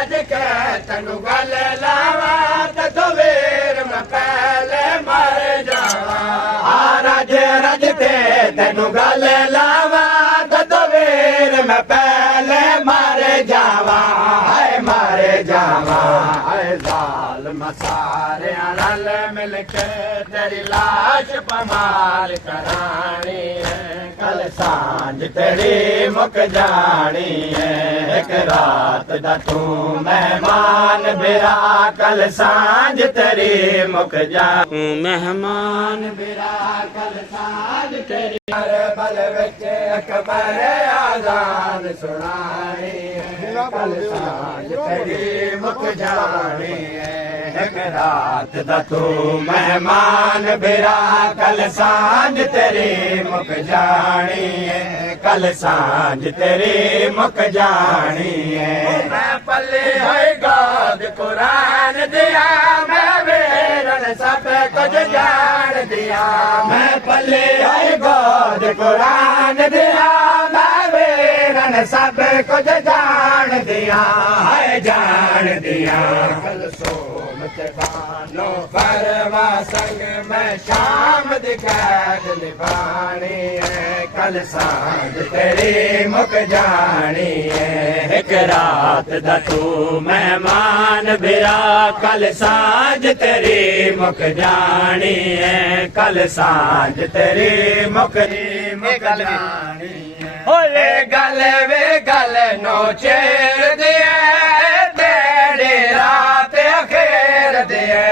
रज के तेनू गल लावा ते दोवेर मैं पहले मर जावा। रज रज के तेनू गल लावा ते दोवेर मैं पहले मर जावा। हाय मर जावा हाय जालिम सारे रल मिल के तेरी लाश पमाल करानी है। कल सांझ तेरी मुक जानी है। एक रात दा तू मेहमान बिरा कल सांझ तेरी मुक जा। मेहमान बिरा कल सांझ तेरी बल विच अकबर आजान सुनानी है। कल सांझ तेरी मुक जानी है। एक रात दा तू मेहमान बिरा कल सांझ तेरी मुक जानी है। कल सांझ तेरी मुक जानी है। मैं पल्ले होएगा कुरान दिया मैं वेरन सब कुछ जान दिया। मैं पल्ले होएगा कुरान दिया मैं वेरन सब कुछ जान दिया। है जान दिया कल नो फरवा संग मैं शाम दिखैद निभानी है। कल सांझ तेरी मुक जानी है। एक रात दा तू मेहमान बिरा कल सांझ तेरी मुक जानी है। कल सांझ तेरी मुक जानी है। होले गल वे गल नो चेर दिए तेरी रात अखेर दिए।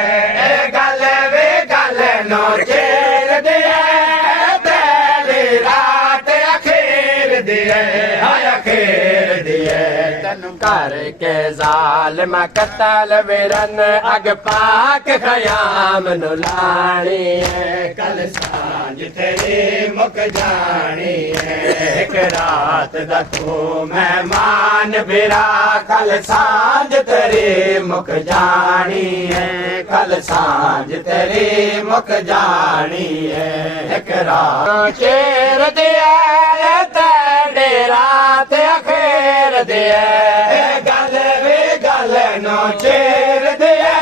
गल वे गल नो चेर दिए तेरी रात अखेर दिए। अखेर दिए तनु कर के जालिम कतल विरन अग पाक खयाम नु लानी है। कल सांझ तेरी मुक जानी है। एक रात दा तू मेहमान बिरा कल सांझ तेरी मुक जानी है। कल सांझ तेरी मुक जानी है। एक रात चेर दिया तेरी रात अखेर दिया। गल वे गल नो चेर दिया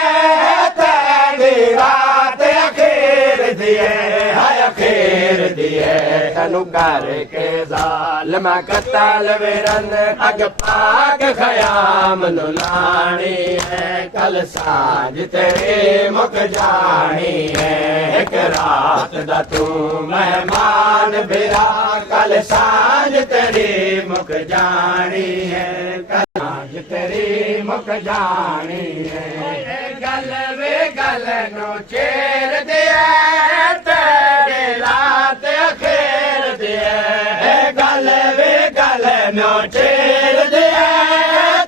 तेरी रात अखेर दिए। हाय अखेर दिए तनु कर के जालिम कतल विरन अग पाक खयाम नु लानी है। कल सांझ तेरी मुक जानी है। एक रात दा तू मेहमान बिरा कल सांझ तेरी मुक जानी है। कल सांझ तेरी मुक जानी है। गल वे गल नो चेर दिए तेरी रात अखेर दिए। गल वे गल नो चेर दिए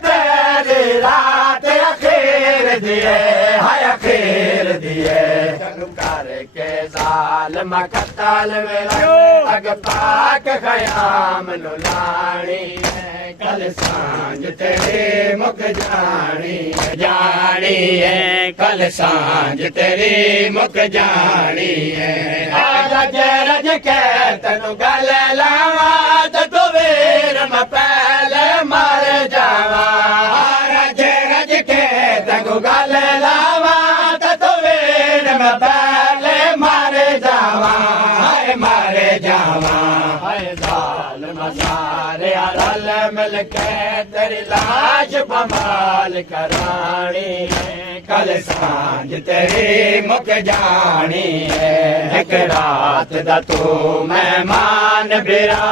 तेरी रात अखेर दिए। हाय अखेर दिए तनु कर के जालिम कतल विरन अग पाक खयाम नु लानी है। कल सांझ तेरी मुक जानी है। कल सांझ तेरी मुक जानी है। रज रज के तनु गल लावा ते दोवेर मैं पहले मर जावा। रज रज के तनु गल लावा ते दोवेर मैं पहले मर जावा। हाय मर जावा हाय जालिम सारे रल मिल के तेरी लाश पमाल करानी है। कल सांझ तेरी मुक जानी है। एक रात दा तू मेहमान बिरा